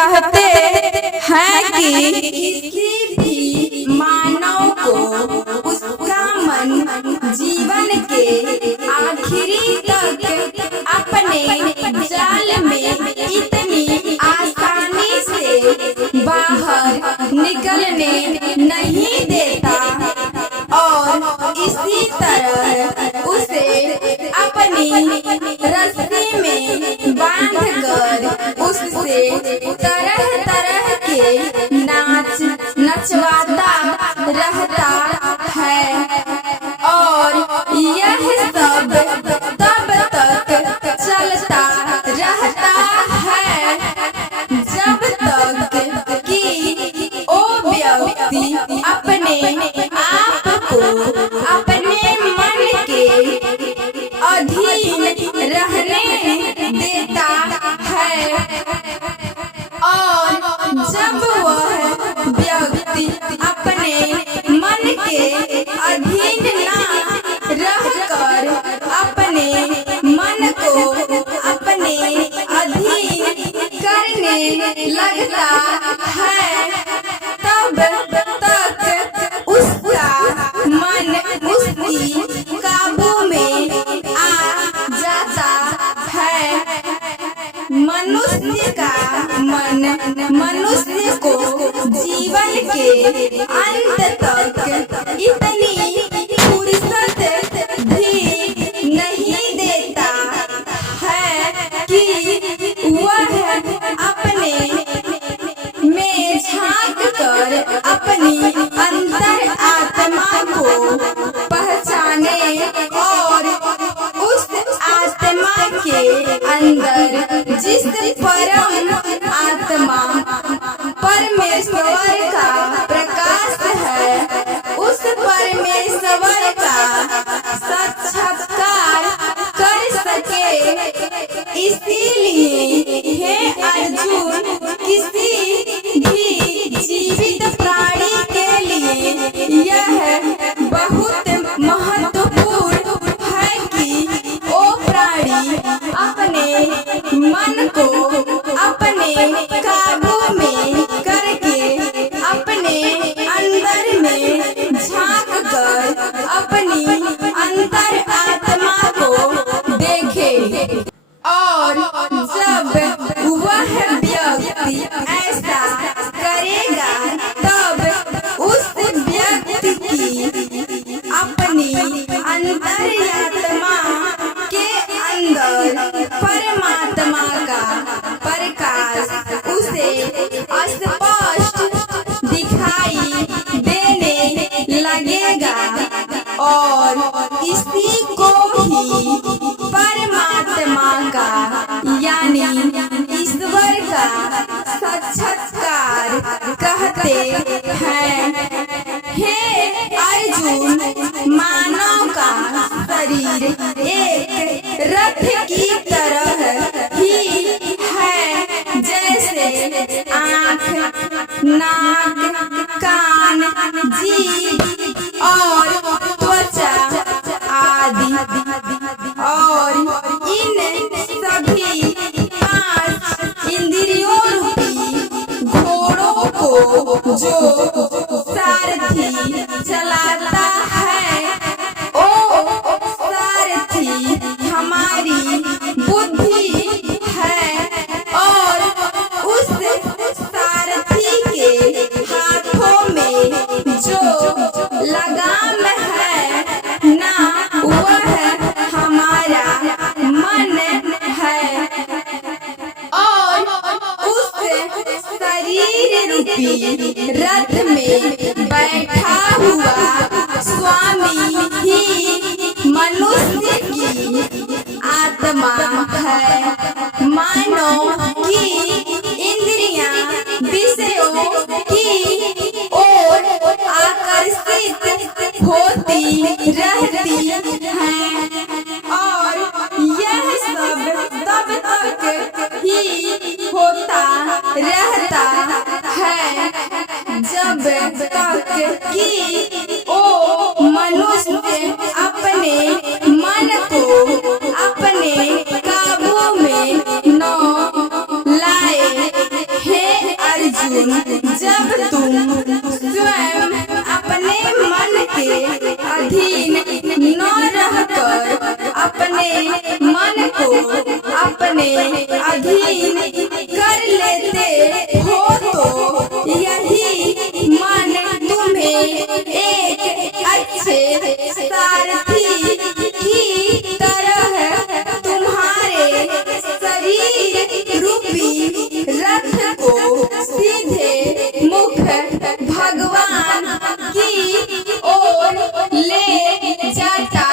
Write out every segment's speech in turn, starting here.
कहते हैं कि किसी भी मानव को उसका मन जीवन के आखिरी तक अपने जाल में इतनी आसानी से बाहर निकलने नहीं देता और इसी तरह उसे अपनी रस्सी में बांधकर उससे तरह तरह के नाच नचवाता रहता है और यह सब तब तक चलता रहता है जब तक कि वो व्यक्ति अपने आप को अपने मन के अधीन रहने देता है और जब वह व्यक्ति अपने मन के अधीन ना रहकर अपने मन को अपने अधीन करने लगता है तब तक उसका मन उसकी काबू में आ जाता है। मनुष्य का मन मनुष्य को जीवन के अंत तक इतनी फुर्सत भी नहीं देता है कि वह अपने में झांक कर अपनी अंतर आत्मा को पहचाने और उस आत्मा के अंदर जिस परम आत्मा परमेश्वर का प्रकाश है उस परमेश्वर का साक्षात्कार कर सके। इसीलिए हे अर्जुन किसी भी जीवित प्राणी के लिए यह बहुत महत्वपूर्ण है कि वो प्राणी अपने मन को अपने काबू में करके अपने अंदर में झांक कर अपनी अंतर आत्मा को देखे और जब वह व्यक्ति ऐसा करेगा तब उस व्यक्ति की अपनी अंतरात्मा के अंदर परमात्मा का प्रकाश उसे स्पष्ट दिखाई देने लगेगा और इसी को ही परमात्मा का यानी ईश्वर का साक्षात्कार कहते हैं। हे अर्जुन मानव का शरीर एक रथ की तरह ही है जैसे आँख नाक कान जीभ और त्वचा आदि और इन सभी 5 इंद्रियों रूपी घोड़ों को जो सारथी चलाता है ओ सारथी हमारी बुद्धि है और उस सारथी के हाथों में जो लगाम है ना वह हमारा मन है और उस शरीर रूपी रथ में बैठा हुआ स्वामी ही मनुष्य की आत्मा है। मानो कि इंद्रियां विषयों की ओर आकर्षित होती रहती हैं और यह सब तब तक ही होता रहता है जब तक कि ओ मनुष्य अपने मन को अपने काबू में न लाए। हे अधीन न रहकर अपने मन को अपने अधीन कर लेते हो तो यही मन तुम्हें एक अच्छे सारथी की तरह तुम्हारे शरीर रूपी रथ को सीधे मुख भगवान की ओर ले जाता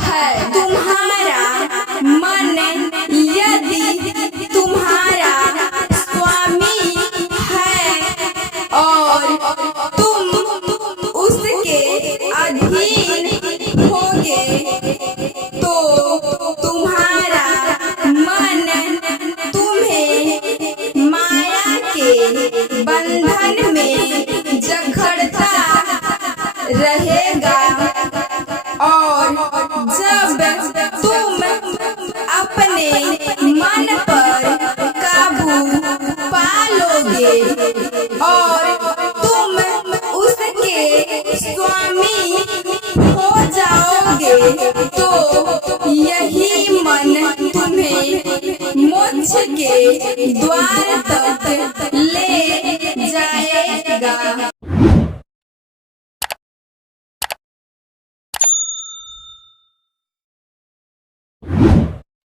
है। तुम्हारा मन यदि तुम्हारा स्वामी है और तुम उसके अधीन होगे तो तुम्हारा मन तुम्हें माया के बंधन में जकड़ता रहेगा और जब तुम अपने मन पर काबू पा लोगे और तुम उसके स्वामी हो जाओगे तो यही मन तुम्हें मोक्ष के द्वार तक